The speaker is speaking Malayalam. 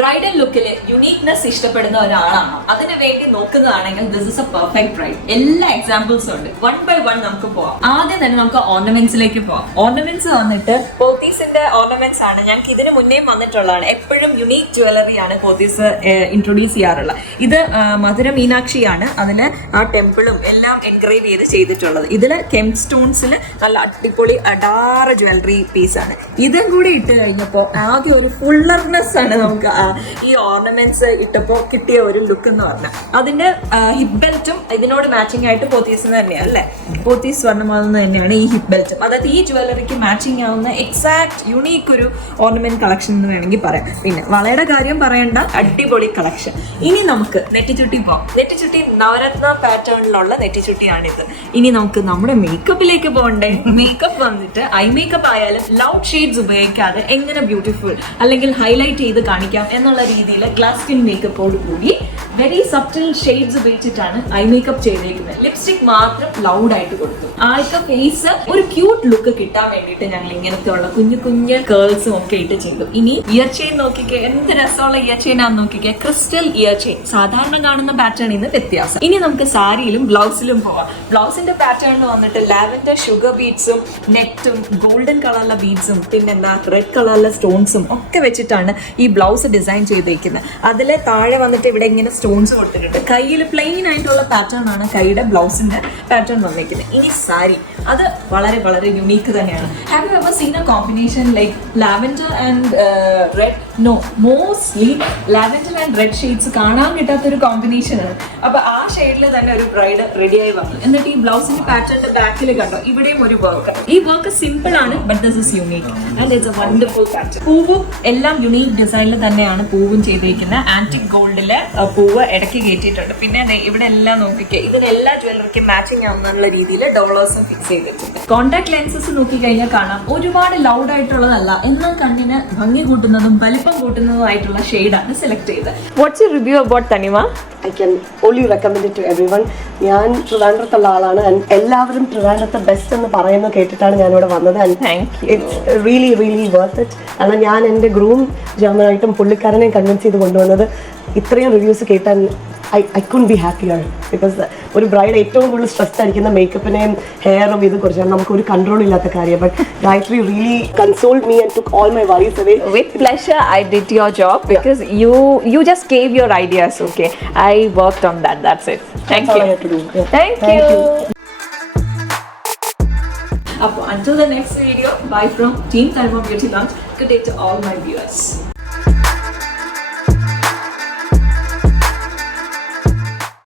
ബ്രൈഡൽ ലുക്കില് യുണീക്നെസ് ഇഷ്ടപ്പെടുന്ന ഒരാളാണോ അതിനു വേണ്ടി നോക്കുന്നതാണെങ്കിൽ this is a perfect bride. എല്ലാ എക്സാമ്പിൾസും ഉണ്ട്. 1 by 1 നമുക്ക് പോവാം. ആദ്യം തന്നെ നമുക്ക് ഓർണമെന്റ്സിലേക്ക് പോവാം. ഓർണമെന്റ്സ് വന്നിട്ട് പോത്തീസിന്റെ ഓർണമെന്റ്സ് ആണ്. ഞങ്ങൾക്ക് ഇതിന് മുന്നേ വന്നിട്ടുള്ളതാണ്. എപ്പോഴും യുണീക് ജ്വല്ലറി ആണ് പോത്തീസ് ഇൻട്രൊഡ്യൂസ് ചെയ്യാറുള്ളത്. ഇത് മധുര മീനാക്ഷിയാണ്. അതില് ആ ടെമ്പിളും എല്ലാം എൻഗ്രേവ് ചെയ്തിട്ടുള്ളത്. ഇതില് കെം സ്റ്റോൺസിൽ നല്ല അടിപൊളി അഡാറ ജ്വല്ലറി പീസാണ്. ഇതും കൂടി ഇട്ട് കഴിഞ്ഞപ്പോൾ ആകെ ഒരു ഫുള്ളർനെസ് ആണ് നമുക്ക് ഈ ഓർണമെന്റ്സ് ഇട്ടപ്പോൾ കിട്ടിയ ഒരു ലുക്ക് എന്ന് പറഞ്ഞാൽ. അതിന്റെ ഹിപ്പ് ബെൽറ്റും ഇതിനോട് മാച്ചിങ് ആയിട്ട് പോത്തീസ് തന്നെയാണ് അല്ലേ, പോത്തീസ് സ്വർണ്ണമാകുന്ന തന്നെയാണ് ഈ ഹിപ്പ് ബെൽറ്റും. അതായത് ഈ ജ്വല്ലറിക്ക് മാച്ചിങ് ആവുന്ന എക്സാക്ട് യുണീക്ക് ഒരു ഓർണമെന്റ് കളക്ഷൻ എന്ന് വേണമെങ്കിൽ പറയാം. പിന്നെ വളയുടെ കാര്യം പറയേണ്ട, അടിപൊളി കളക്ഷൻ. ഇനി നമുക്ക് നെറ്റിച്ചുട്ടി പോകാം. നെറ്റിച്ചുട്ടി നവരത്ന പാറ്റേണിലുള്ള നെറ്റിച്ചുട്ടിയാണിത്. ഇനി നമുക്ക് നമ്മുടെ മേക്കപ്പിലേക്ക് പോകണ്ടേ. മേക്കപ്പ് വന്നിട്ട് ഐ മേക്കപ്പ് ആയാലും ലൗഡ് ഷെയ്ഡ്സ് ഉപയോഗിക്കാതെ എങ്ങനെ ബ്യൂട്ടിഫുൾ അല്ലെങ്കിൽ ഹൈലൈറ്റ് ചെയ്ത് കാണിക്കാം എന്നുള്ള രീതിയിൽ ഗ്ലാസ് സ്കിൻ മേക്കപ്പോട് കൂടി വെരി സബ്റ്റിൽ ഷെയ്ഡ്സ് ഉപയോഗിച്ചിട്ടാണ് ഐ മേക്കപ്പ് ചെയ്തേക്കുന്നത്. ലിപ്സ്റ്റിക് മാത്രം ലൗഡ് ആയിട്ട് കൊടുത്തു. ആൾക്ക് ഫേസ് ഒരു ക്യൂട്ട് ലുക്ക് കിട്ടാൻ വേണ്ടിയിട്ട് ഞങ്ങൾ ഇങ്ങനത്തെ ഉള്ള കുഞ്ഞു കുഞ്ഞു കേൾസും ഒക്കെ ഇട്ട് ചെയ്തു. ഇനി ഇയർ ചെയിൻ നോക്കിക്കേ, എന്ത് രസമുള്ള ഇയർ ചെയിൻ ആണെന്ന് നോക്കിക്കേ. ക്രിസ്റ്റൽ ഇയർ ചെയിൻ, സാധാരണ കാണുന്ന പാറ്റേണിൽ നിന്ന് വ്യത്യാസം. ഇനി നമുക്ക് സാരിയിലും ബ്ലൗസിലും പോവാം. ബ്ലൗസിന്റെ പാറ്റേണിൽ വന്നിട്ട് ലാവൻഡർ ഷുഗർ ബീഡ്സും നെറ്റും ഗോൾഡൻ കളറിലെ ബീഡ്സും പിന്നെന്താ റെഡ് കളറിലെ സ്റ്റോൺസും ഒക്കെ വെച്ചിട്ടാണ് ഈ ബ്ലൗസ് ഡിസൈൻ ചെയ്തേക്കുന്നത്. അതിലെ താഴെ വന്നിട്ട് ഇവിടെ ഇങ്ങനെ സ്റ്റോൺസ് കൊടുത്തിട്ടുണ്ട്. കയ്യിൽ പ്ലെയിൻ ആയിട്ടുള്ള പാറ്റേൺ ആണ് കൈയുടെ ബ്ലൗസിന്റെ പാറ്റേൺ വന്നിരിക്കുന്നത്. ഇനി സാരി, അത് വളരെ വളരെ യുണീക്ക് തന്നെയാണ്. Have you ever seen a combination like lavender and red? No, mostly lavender and red shades കാണാൻ കിട്ടാത്തൊരു കോമ്പിനേഷനാണ്. അപ്പൊ ആ ഷെയ്ഡിൽ തന്നെ ഒരു ബ്രൈഡ് റെഡിയായി വന്നു. എന്നിട്ട് ഈ ബ്ലൗസിന്റെ പാറ്റേണിന്റെ ബാക്കിൽ കണ്ടോ, ഇവിടെയും ഒരു വർക്ക്. ഈ വർക്ക് സിമ്പിൾ ആണ്, but this is unique and it's A wonderful pattern. പൂവും എല്ലാം യുണീക്ക് ഡിസൈനിൽ തന്നെയാണ് പൂവും ചെയ്തിരിക്കുന്നത്. ആന്റിക് ഗോൾഡിലെ പൂവ് ഇടയ്ക്ക് കയറ്റിയിട്ടുണ്ട്. പിന്നെ ഇവിടെ എല്ലാം നോക്കിക്കേ, ഇതിനെല്ലാ ജ്വല്ലറിക്കും മാച്ചിങ് ആവുന്നുള്ള രീതിയിൽ ഡോളേഴ്സും ഫിക്സ് ചെയ്തിട്ടുണ്ട്. കോൺടാക്ട് ലെൻസസ് നോക്കിക്കഴിഞ്ഞാൽ കാണാം ഒരുപാട് ലൗഡ് ആയിട്ടുള്ളതല്ല, എന്നാൽ കണ്ണിന് ഭംഗി കൂട്ടുന്നതും വലിപ്പം കൂട്ടുന്നതുമായിട്ടുള്ള ഷെയ്ഡാണ് സെലക്ട് ചെയ്തത്. വാട്ട്സ് യുവർ റിവ്യൂ അബൌട്ട് തനിമ? I can only recommend it to everyone. ഞാൻ ട്രിവാൻഡ്രത്തുള്ള ആളാണ്. എല്ലാവരും ട്രിവാൻഡ്രത്തെ ബെസ്റ്റ് എന്ന് പറയുന്നത് കേട്ടിട്ടാണ് ഞാനിവിടെ വന്നത്. It's really really worth it. കാരണം ഞാൻ എൻ്റെ ഗ്രൂം ജർമ്മനായിട്ടും പുള്ളിക്കാരനെ കൺവിൻസ് ചെയ്ത് കൊണ്ടുവന്നത് ഇത്രയും റിവ്യൂസ് കേട്ടാൽ I couldn't be happier because ഒരു ബ്രൈഡ് ഏറ്റവും കൂടുതൽ സ്ട്രെസ് ആയിരിക്കുന്ന മേക്കപ്പിനെയും ഹെയറും ഇത് കുറിച്ചാണ്. നമുക്ക് ഒരു കൺട്രോൾ ഇല്ലാത്ത കാര്യം. But Gayathri really consoled me and took all my worries away. With pleasure, I did your job because you just gave your ideas. Okay, I worked on that. That's it. Thank you. All I had to do. Yeah. Thank you. Until the next video, bye from Team Thelma Beauty Lounge. Good day to all my viewers.